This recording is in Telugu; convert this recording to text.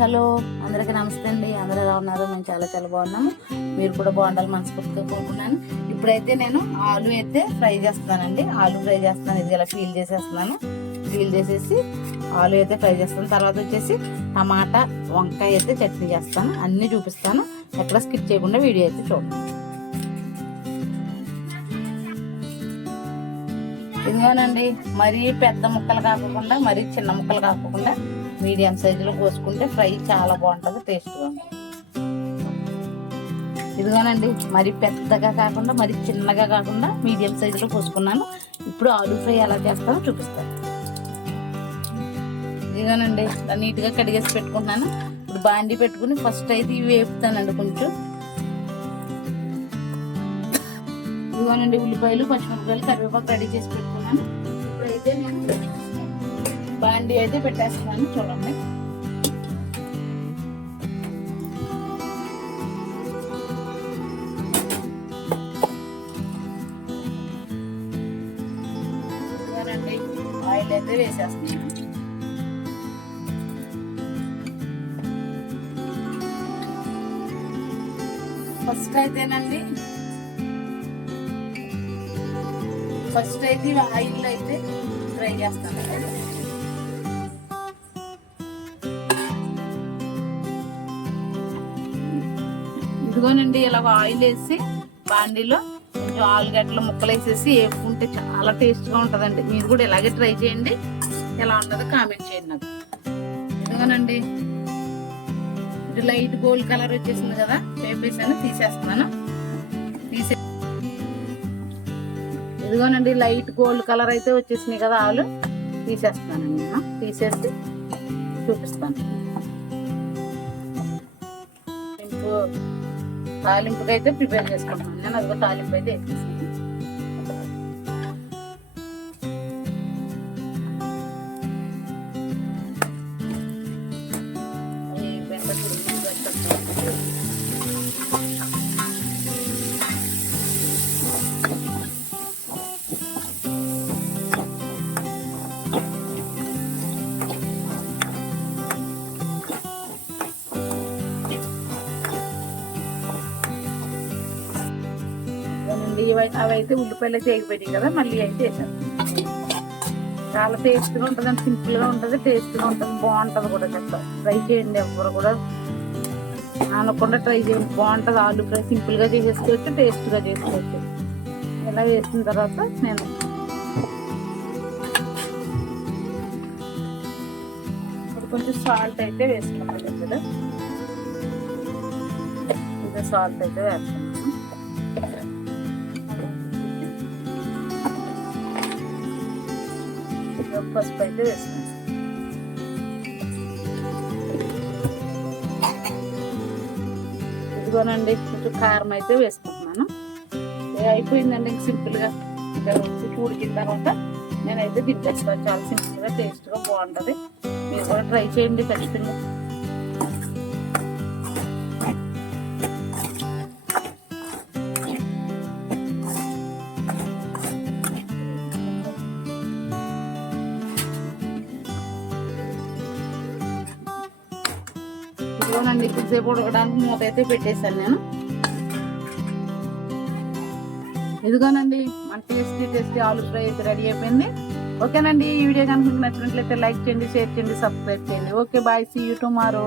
హలో అందరికీ నమస్తే అండి. అందరూ ఎలా ఉన్నారు? మేము చాలా చాలా బాగున్నాము. మీరు కూడా బాగుండాలి మనస్ఫూర్తిగా కోరుకున్నాను. ఇప్పుడైతే నేను ఆలు అయితే ఫ్రై చేస్తున్నానండి. ఆలు ఫ్రై చేస్తున్నాను. ఇది ఇలా ఫీల్ చేసేస్తున్నాను. ఫీల్ చేసేసి ఆలు అయితే ఫ్రై చేస్తాను. తర్వాత వచ్చేసి టమాటా వంకాయ అయితే చట్నీ చేస్తాను. అన్నీ చూపిస్తాను. ఎక్కడ స్కిప్ చేయకుండా వీడియో అయితే చూడండి. ఇదిగోనండి, మరీ పెద్ద ముక్కలు కాకుండా మరీ చిన్న ముక్కలు కాకుండా మీడియం సైజులో కోసుకుంటే ఫ్రై చాలా బాగుంటుంది, టేస్ట్గా. ఇదిగోనండి, మరీ పెద్దగా కాకుండా మరీ చిన్నగా కాకుండా మీడియం సైజులో కోసుకున్నాను. ఇప్పుడు ఆలు ఫ్రై ఎలా చేస్తానో చూపిస్తాను. ఇదిగోనండి, నీట్గా కడిగేసి పెట్టుకుంటున్నాను. ఇప్పుడు బాండి పెట్టుకుని ఫస్ట్ అయితే ఇవి వేపుతానండి కొంచెం. ఇదిగోనండి, ఉల్లిపాయలు పచ్చిమిరపకాయలు కరివేపాకు రెడీ చేసి పెట్టుకున్నాను. ఇప్పుడైతే నేను బాండి అయితే పెట్టేస్తున్నాను. చూడండి, ఇదిగోనండి ఆయిల్ అయితే వేసేస్తున్నాను. ఫస్ట్ అయితే ఆయిల్ అయితే ఫ్రై చేస్తాను. ఇదిగోనండి, ఇలా ఆయిల్ వేసి బాండీలో కొంచెం ఆలుగడ్డలు ముక్కలు వేసేసి వేపుకుంటే చాలా టేస్ట్గా ఉంటుందండి. మీరు కూడా ఇలాగే ట్రై చేయండి. ఎలా ఉంటుందో కామెంట్ చేయండి నాకు. ఇదిగోనండి, ఇది లైట్ గోల్డ్ కలర్ వచ్చేసింది కదా, వేపేసాను, తీసేస్తున్నాను. ఇదిగోనండి, లైట్ గోల్డ్ కలర్ అయితే వచ్చేసినాయి కదా ఆలు, తీసేస్తున్నానండి. నేను తీసేసి చూపిస్తాను. తాలింపుకి అయితే ప్రిపేర్ చేసుకుంటున్నాను నేను. అదిగో తాలింపు అయితే వేసేసాను. అవైతే ఉల్లిపాయలు అయితే ఎగిపోయాయి కదా, మళ్ళీ అయితే వేసాను. చాలా టేస్ట్గా ఉంటుంది అండి, సింపుల్గా ఉంటుంది, టేస్ట్గా ఉంటుంది, బాగుంటుంది కూడా. చెప్తా ట్రై చేయండి, ఎవరు కూడా అనకుండా ట్రై చేయండి, బాగుంటుంది. ఆలు ఫ్రై సింపుల్గా చేసేసుకోవచ్చు, టేస్ట్గా చేసుకోవచ్చు. ఇలా వేసిన తర్వాత నేను ఇప్పుడు కొంచెం సాల్ట్ అయితే వేసుకున్నాను. ఇందులో ఇంకా సాల్ట్ అయితే వేస్తాను. పసుపు అయితే వేసుకుంటాను. ఇదిగోనండి, కొంచెం కారం అయితే వేసుకుంటున్నాను. అయిపోయిందండి, ఇంక సింపుల్గా ఇంకా ఉడికిన తర్వాత నేనైతే దింపేస్తాను. చాలా సింపుల్గా టేస్ట్గా బాగుంటుంది. మీరు కూడా ట్రై చేయండి ఖచ్చితంగా. ఇదిగోనండి, కొద్దిసేపు ఉడకడానికి మూత అయితే పెట్టేశాను నేను. ఇదిగోనండి, మన టేస్టీ ఆలు ఫ్రై అయితే రెడీ అయిపోయింది. ఓకేనండి, ఈ వీడియో కనుక నచ్చినట్లయితే లైక్ చేయండి, షేర్ చేయండి, సబ్స్క్రైబ్ చేయండి. Okay, bye, see you tomorrow.